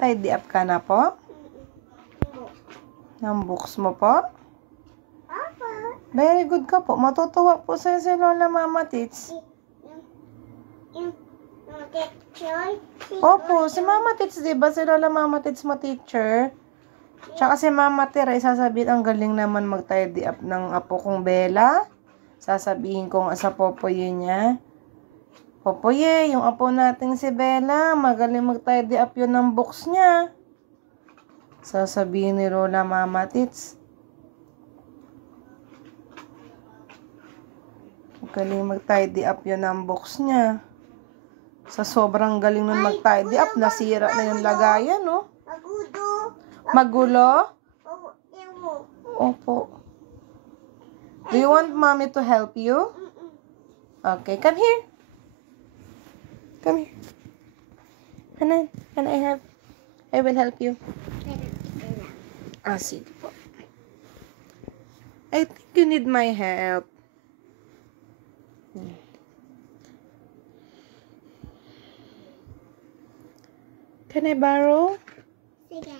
Nag-tidy up ka na po? Ng books mo po? Very good ka po. Matutuwa po sa'yo si Lola Mama Tits. Opo, si Mama Tits, diba? Si Lola Mama Tits mo teacher. Tsaka si Mama Tere, sasabihin ang galing naman mag-tidy up ng apo kong Bella. Sasabihin kong sa Popoye niya. Popoye, yung apo nating si Bella, magaling mag-tidy up yun ng books niya. Sasabihin ni Lola Mama Tits. Magaling mag-tidy up yun ng books niya. Sa sobrang galing nun mag-tidy up, nasira na yung lagayan, no? Magulo? Opo. Do you want mommy to help you? Okay, come here. Come here. Hanan, can I help? I will help you. Sige po. I think you need my help. Can I borrow? Sige.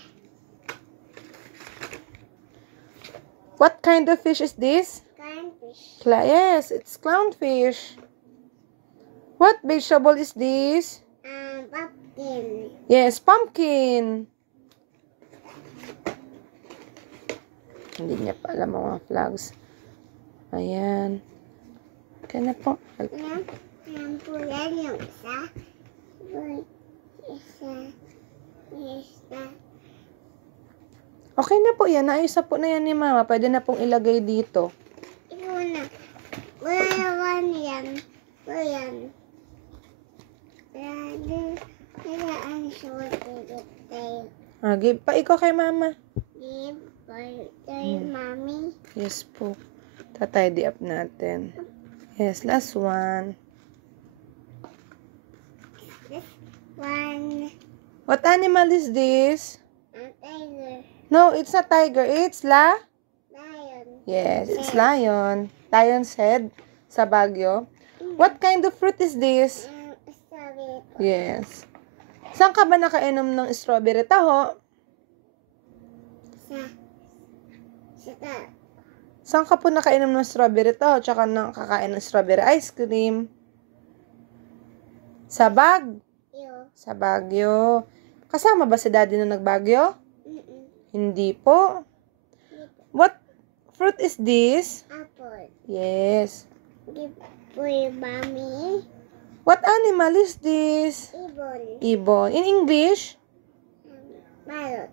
What kind of fish is this? Clownfish. Yes, it's clownfish. What vegetable is this? Pumpkin. Yes, pumpkin. Hindi niya pa alam ang mga flags. Ayan. Okay na po. Yan po yan yung isa. Isa. Okay na po yan. Naayos na po na yan ni Mama. Pwede na pong ilagay dito. Ikaw na. Wala naman yan. Wala yan. Wala ang short tayo. Give pa ikaw kay Mama. Give kay Mommy. Yes po. Tatidy up natin. Yes, last one. This one. What animal is this? A tiger. No, it's not tiger. It's Lion. Yes, it's lion. Lion's head sa Baguio. What kind of fruit is this? Strawberry. Yes. Saan ka ba nakainom ng strawberry taho? Sa Saan ka po nakainom ng strawberry taho? Tsaka nakakain ng strawberry ice cream? Sa Sa Baguio. Kasama ba si Daddy nung nagbagyo? Hindi po. What fruit is this? Apple. Yes. Give for Mommy. What animal is this? Ibon. Ibon. In English? Parrot.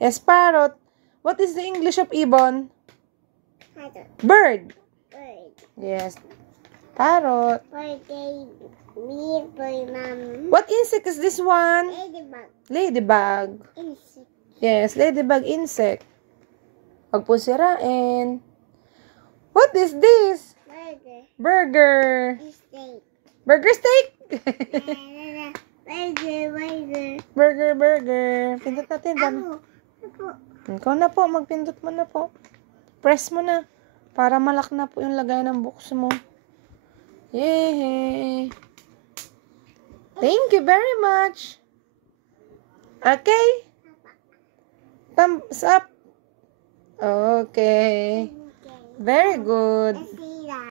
Yes, parrot. What is the English of ibon? Parrot. Bird. Bird. Yes. Parrot. For me, for Mom. What insect is this one? Ladybug. Ladybug. Insect. Yes, ladybug insect. Huwag po sirain. What is this? Burger. Burger. Steak. Burger steak? Burger. Burger. Pindot natin. Ako. Ikaw na po. Magpindot mo na po. Press mo na. Para malak na po yung lagay ng books mo. Yay! Thank you very much. Okay? Thumbs up. Okay. Very good.